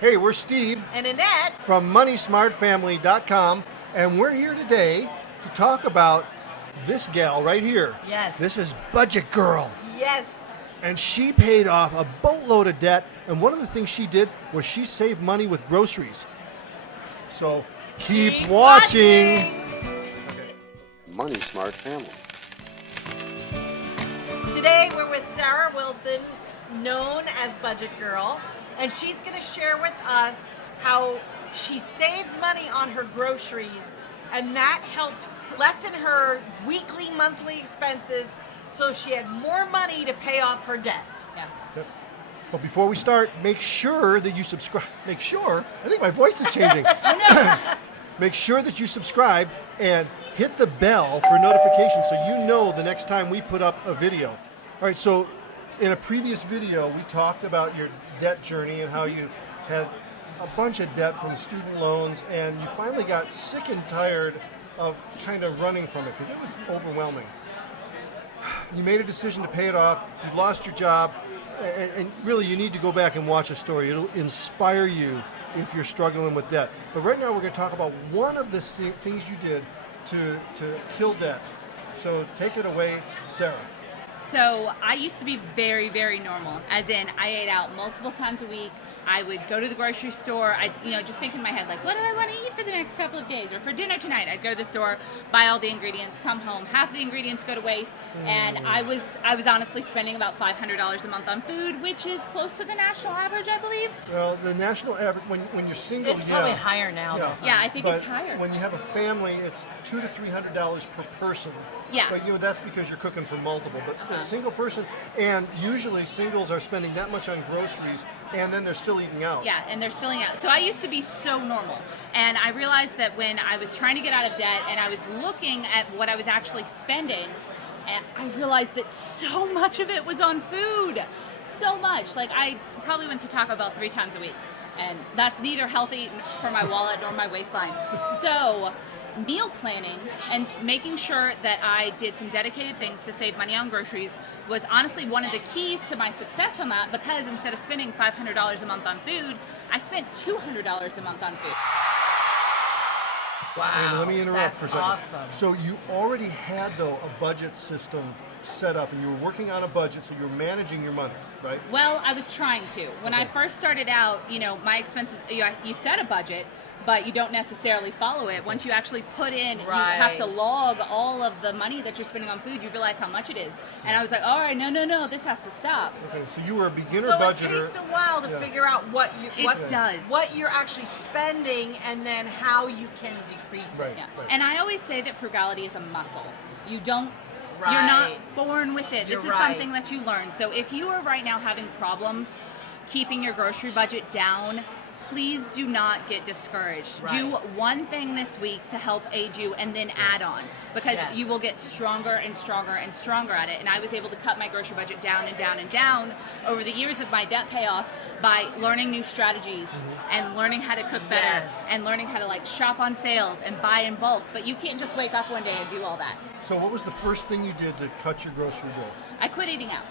Hey, we're Steve and Annette from MoneySmartFamily.com, and we're here today to talk about this gal right here. Yes. This is Budget Girl. Yes. And she paid off a boatload of debt, and one of the things she did was she saved money with groceries. So keep watching. Money Smart Family. Today we're with Sarah Wilson, known as Budget Girl, and she's going to share with us how she saved money on her groceries, and that helped lessen her weekly, monthly expenses, so she had more money to pay off her debt. Yep. But before we start, make sure that you subscribe. Make sure, I think my voice is changing. Make sure that you subscribe and hit the bell for notifications so you know the next time we put up a video. All right, so in a previous video, we talked about your debt journey and how you had a bunch of debt from student loans, and you finally got sick and tired of kind of running from it because it was overwhelming. You made a decision to pay it off, you lost your job, and really you need to go back and watch a story. It'll inspire you if you're struggling with debt. But right now we're going to talk about one of the things you did to kill debt. So take it away, Sarah. So I used to be very, very normal, as in I ate out multiple times a week. I would go to the grocery store. I, just think in my head, like, what do I want to eat for the next couple of days, or for dinner tonight? I'd go to the store, buy all the ingredients, come home. Half the ingredients go to waste, and I was honestly spending about $500 a month on food, which is close to the national average, I believe. Well, the national average when you're single, It's probably higher now, though. Yeah, I think it's higher. When you have a family, it's $200 to $300 per person. Yeah. But that's because you're cooking for multiple. But a single person, and usually singles are spending that much on groceries, and then they're still eating out. Yeah, and they're still eating out. So I used to be so normal, and I realized that when I was trying to get out of debt and I was looking at what I was actually spending, and I realized that so much of it was on food. So much. Like, I probably went to Taco Bell 3 times a week, and that's neither healthy for my wallet nor my waistline. So meal planning and making sure that I did some dedicated things to save money on groceries was honestly one of the keys to my success on that, because instead of spending $500 a month on food, I spent $200 a month on food. Wow. And let me interrupt for a second. Awesome. So you already had, though, a budget system set up, and you were working on a budget, so you were managing your money, right? Well, I was trying to. When I first started out, my expenses, you set a budget, but you don't necessarily follow it. Once you actually put in, you have to log all of the money that you're spending on food, you realize how much it is. And I was like, all right, no, this has to stop. Okay, so you were a beginner So budgeter. it takes a while to figure out what you're actually spending, and then how you can decrease it. Yeah. And I always say that frugality is a muscle. You're not born with it. This is something that you learn. So if you are right now having problems keeping your grocery budget down, please do not get discouraged. Do one thing this week to help aid you, and then add on, because you will get stronger and stronger and stronger at it. And I was able to cut my grocery budget down and down and down over the years of my debt payoff by learning new strategies and learning how to cook better and learning how to shop on sales and buy in bulk. But you can't just wake up one day and do all that. So what was the first thing you did to cut your grocery bill? I quit eating out.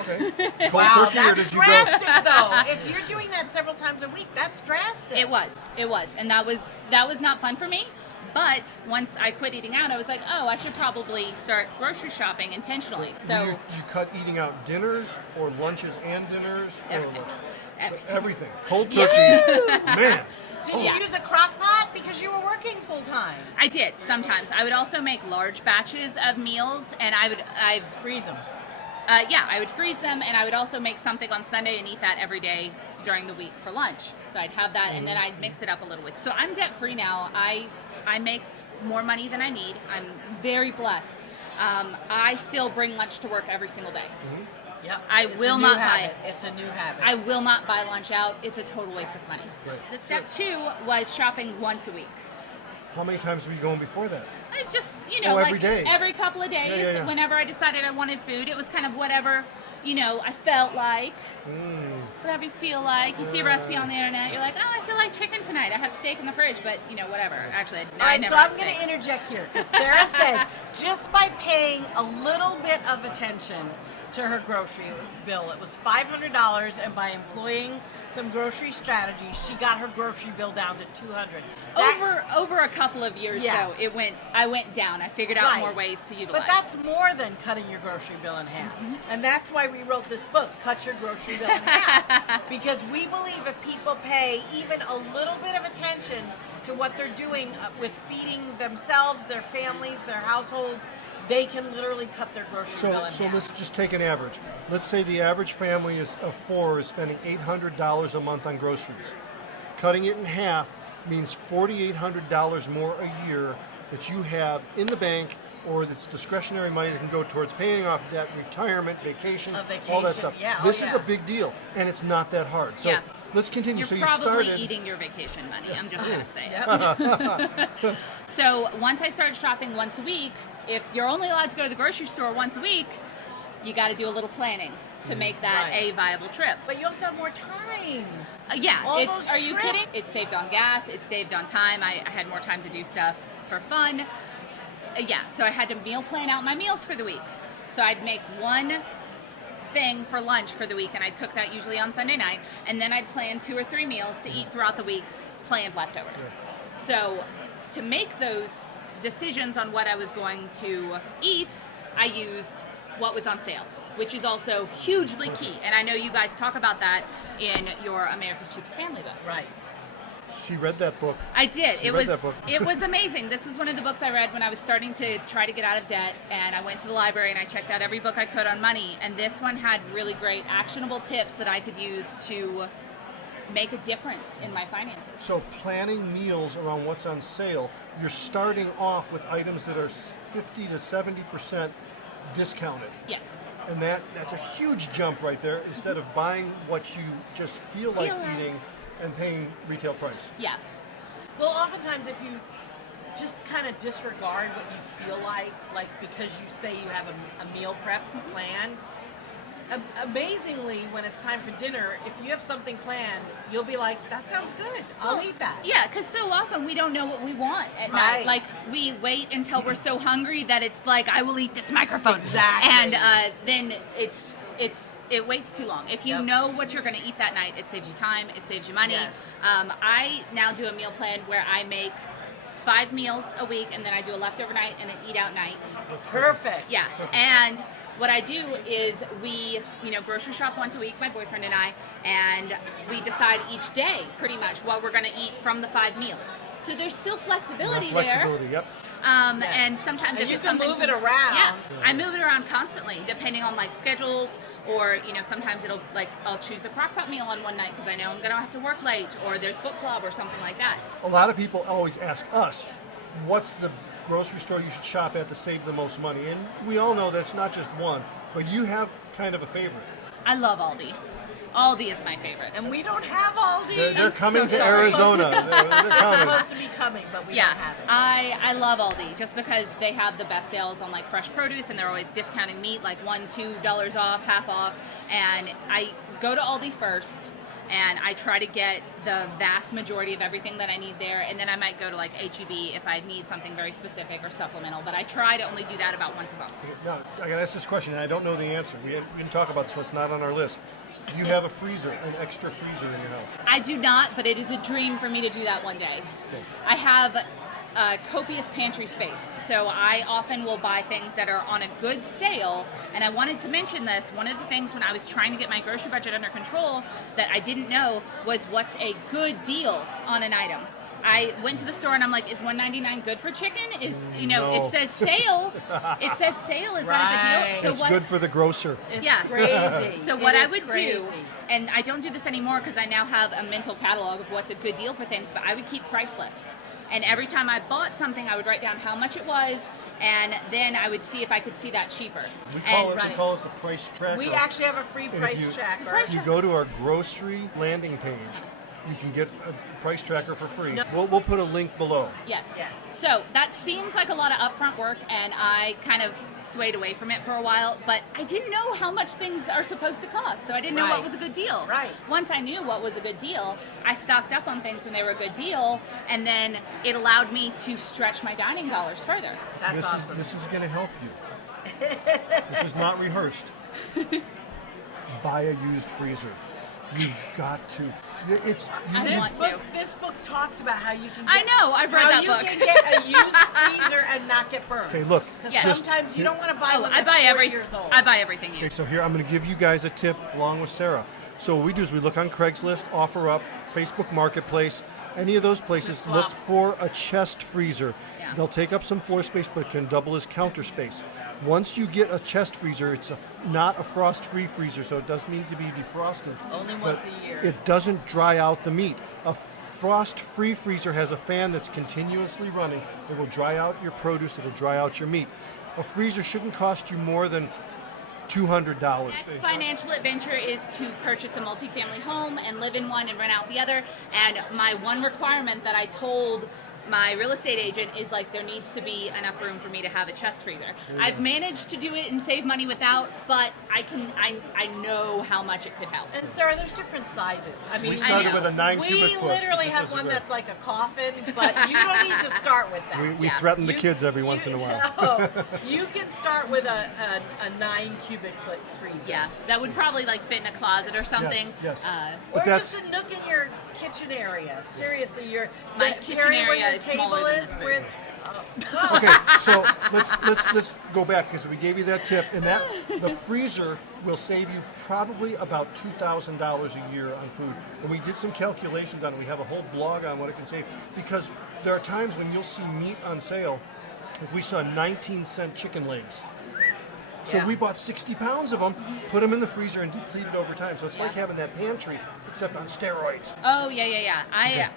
Okay. Wow, turkey, or that's did you go? drastic, though. If you're doing that several times a week, that's drastic. It was, and that was not fun for me. But once I quit eating out, I was like, oh, I should probably start grocery shopping intentionally. So you cut eating out dinners or lunches and dinners? Everything. Or everything. Cold turkey. Man. Did you use a crock pot because you were working full time? I did sometimes. I would also make large batches of meals, and I freeze them. I would freeze them, and I would also make something on Sunday and eat that every day during the week for lunch. So I'd have that, and then I'd mix it up a little bit. So I'm debt-free now. I make more money than I need. I'm very blessed. I still bring lunch to work every single day. Yep. I will not buy it. It's a new habit. I will not buy lunch out. It's a total waste of money. Right. The step 2 was shopping once a week. How many times were you going before that? Just, every day. Every couple of days, whenever I decided I wanted food, it was kind of whatever, I felt like, whatever you feel like. You see a recipe on the internet, you're like, oh, I feel like chicken tonight. I have steak in the fridge, but, whatever. Actually, I never so I'm had going steak. to interject here, because Sarah said just by paying a little bit of attention to her grocery bill. It was $500, and by employing some grocery strategies, she got her grocery bill down to $200. Over a couple of years, though, I went down. I figured out more ways to utilize. But that's more than cutting your grocery bill in half. And that's why we wrote this book, Cut Your Grocery Bill in Half. Because we believe if people pay even a little bit of attention to what they're doing with feeding themselves, their families, their households, they can literally cut their grocery bill in half. So let's just take an average. Let's say the average family of 4 is spending $800 a month on groceries. Cutting it in half means $4,800 more a year that you have in the bank, or that's discretionary money that can go towards paying off debt, retirement, vacation, all that stuff. This is a big deal, and it's not that hard. So let's continue. You're so probably you started eating your vacation money. I'm just going to say. So once I started shopping once a week, if you're only allowed to go to the grocery store once a week, you got to do a little planning to make that a viable trip. But you also have more time. Are you kidding? It saved on gas. It saved on time. I had more time to do stuff for fun. So I had to meal plan out my meals for the week. So I'd make one thing for lunch for the week, and I'd cook that usually on Sunday night, and then I'd plan 2 or 3 meals to eat throughout the week, planned leftovers. So to make those decisions on what I was going to eat, I used what was on sale, which is also hugely key. And I know you guys talk about that in your America's Cheapest Family book. Right. She read that book. I did. It was amazing. This was one of the books I read when I was starting to try to get out of debt, and I went to the library and I checked out every book I could on money, and this one had really great actionable tips that I could use to make a difference in my finances. So planning meals around what's on sale, you're starting off with items that are 50 to 70% discounted. Yes. And that's a huge jump right there, instead of buying what you just feel like eating and paying retail price. Yeah. Well, oftentimes if you just kind of disregard what you feel like because you say you have a meal prep plan, amazingly, when it's time for dinner, if you have something planned, you'll be like, that sounds good. I'll eat that. Yeah, because so often we don't know what we want at night. Like, we wait until we're so hungry that it's like, I will eat this microphone. Exactly. And then it waits too long. If you know what you're going to eat that night, it saves you time, it saves you money. Yes. I now do a meal plan where I make 5 meals a week, and then I do a leftover night and an eat out night. That's perfect. Yeah, and what I do is we, grocery shop once a week, my boyfriend and I, and we decide each day pretty much what we're going to eat from the 5 meals. So there's still flexibility there. Yep. And sometimes if you it's can something, move it around. Yeah, I move it around constantly, depending on schedules, or sometimes I'll choose a crock pot meal on one night because I know I'm gonna have to work late, or there's book club or something like that. A lot of people always ask us, what's the grocery store you should shop at to save the most money? And we all know that's not just one, but you have kind of a favorite. I love Aldi. Aldi is my favorite. And we don't have Aldi. They're coming to sorry. Arizona. They're coming. It's supposed to be coming, but we don't have it. I love Aldi just because they have the best sales on fresh produce, and they're always discounting meat, $1-2 off, half off. And I go to Aldi first, and I try to get the vast majority of everything that I need there, and then I might go to H-E-B if I need something very specific or supplemental, but I try to only do that about once a month. Now, I got to ask this question, and I don't know the answer. We didn't talk about this, so it's not on our list. Do you have a freezer, an extra freezer in your house? I do not, but it is a dream for me to do that one day. Okay. I have copious pantry space, so I often will buy things that are on a good sale. And I wanted to mention this. One of the things when I was trying to get my grocery budget under control that I didn't know was what's a good deal on an item. I went to the store and I'm like, is $1.99 good for chicken? No. It says sale. It says sale. Is that a good deal? So it's good for the grocer. It's crazy. So what I would do, and I don't do this anymore because I now have a mental catalog of what's a good deal for things, but I would keep price lists. And every time I bought something, I would write down how much it was, and then I would see if I could see that cheaper. We call it the price tracker. We actually have a free price tracker. If you go to our grocery landing page, you can get a price tracker for free. No. We'll put a link below. Yes. So that seems like a lot of upfront work, and I kind of swayed away from it for a while, but I didn't know how much things are supposed to cost, so I didn't know what was a good deal. Right. Once I knew what was a good deal, I stocked up on things when they were a good deal, and then it allowed me to stretch my dining dollars further. That's awesome. This is going to help you. This is not rehearsed. Buy a used freezer. You've got to. It's This book talks about how you can. I know. I've read that book. How you can get a used freezer and not get burned. Okay, look. Because sometimes you don't want to buy one that's 4 years old. I buy everything used. Okay, so here I'm going to give you guys a tip along with Sarah. So what we do is we look on Craigslist, OfferUp, Facebook Marketplace, any of those places. Look for a chest freezer. Yeah. They'll take up some floor space, but it can double as counter space. Once you get a chest freezer, it's not a frost-free freezer, so it does need to be defrosted. Only once a year. It doesn't dry out the meat. A frost-free freezer has a fan that's continuously running. It will dry out your produce. It'll dry out your meat. A freezer shouldn't cost you more than $200. Next financial adventure is to purchase a multifamily home and live in one and rent out the other. And my one requirement that I told my real estate agent is like there needs to be enough room for me to have a chest freezer. I've managed to do it and save money without, but I know how much it could help. And Sarah, there's different sizes. I mean, we started with a 9 cubic foot. We literally have one that's like a coffin, but you don't need to start with that. We threaten the kids every once in a while. No, you can start with a 9 cubic foot freezer. Yeah, that would probably like fit in a closet or something. Yes. Or just a nook in your kitchen area. Seriously, my kitchen area is table smaller than is the with. Okay, so let's go back because we gave you that tip, and that the freezer will save you probably about $2,000 a year on food. And we did some calculations on it. We have a whole blog on what it can save because there are times when you'll see meat on sale. Like we saw 19-cent chicken legs. So we bought 60 pounds of them, put them in the freezer, and depleted over time. So it's like having that pantry, except on steroids. Oh, yeah.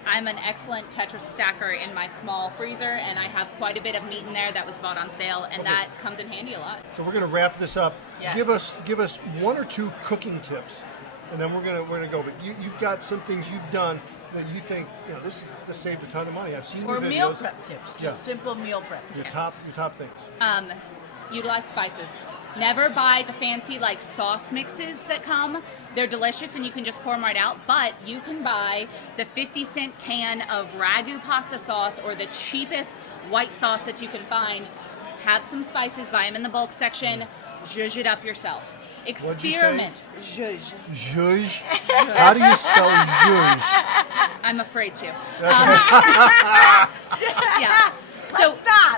I'm an excellent Tetris stacker in my small freezer, and I have quite a bit of meat in there that was bought on sale, and that comes in handy a lot. So we're going to wrap this up. Yes. Give us one or two cooking tips, and then we're gonna go. But you've got some things you've done that you think this saved a ton of money. I've seen your videos. Or meal prep tips, just simple meal prep. Your top things. Utilize spices. Never buy the fancy like sauce mixes that come. They're delicious and you can just pour them right out, but you can buy the 50-cent can of ragu pasta sauce or the cheapest white sauce that you can find. Have some spices, buy them in the bulk section, zhuzh it up yourself. Experiment. Zhuzh. Zhuzh? How do you spell zhuzh? I'm afraid to.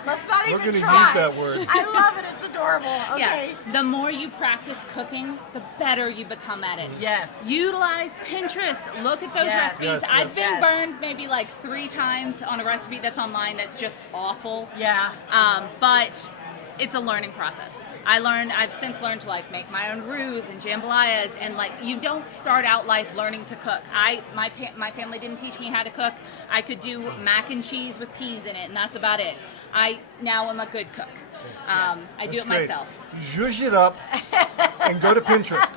Let's not even try. We're going to use that word. I love it. It's adorable. Okay. Yeah. The more you practice cooking, the better you become at it. Yes. Utilize Pinterest. Look at those recipes. Yes, I've been burned maybe like 3 times on a recipe that's online that's just awful. Yeah. But it's a learning process. I've since learned to like make my own roux and jambalayas, and like you don't start out life learning to cook. My family didn't teach me how to cook. I could do mac and cheese with peas in it, and that's about it. I now am a good cook. I do it myself. Zhuzh it up and go to Pinterest.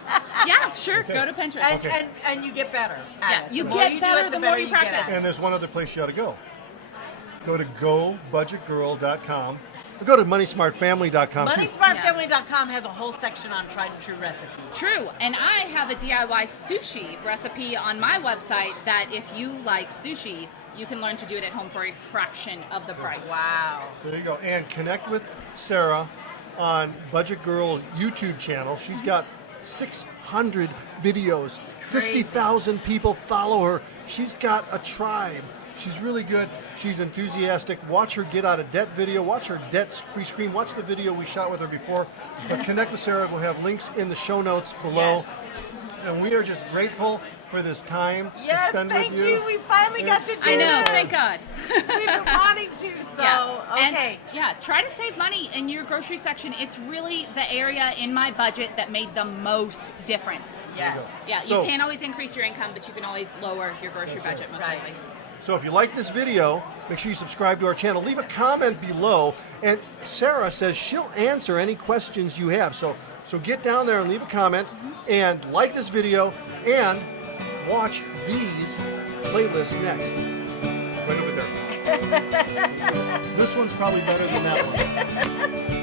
Yeah, sure. Okay. Go to Pinterest. And you get better. You get better the more you practice. And there's one other place you ought to go. Go to GoBudgetGirl.com. Go to MoneySmartFamily.com. MoneySmartFamily.com has a whole section on tried and true recipes. True. And I have a DIY sushi recipe on my website that if you like sushi, you can learn to do it at home for a fraction of the price. Wow. There you go. And connect with Sarah on Budget Girl's YouTube channel. She's got 600 videos. 50,000 people follow her. She's got a tribe. She's really good. She's enthusiastic. Watch her get out of debt video. Watch her debt-free screen. Watch the video we shot with her before. But connect with Sarah. We'll have links in the show notes below. Yes. And we are just grateful for this time to spend thank with you. We finally got to do I know, this. thank God. We've been wanting to, so okay. And, try to save money in your grocery section. It's really the area in my budget that made the most difference. Yes. Yeah, So, you can't always increase your income, but you can always lower your grocery budget most likely. So if you like this video, make sure you subscribe to our channel. Leave a comment below. And Sarah says she'll answer any questions you have. So get down there and leave a comment and like this video and watch these playlists next. Right over there. This one's probably better than that one.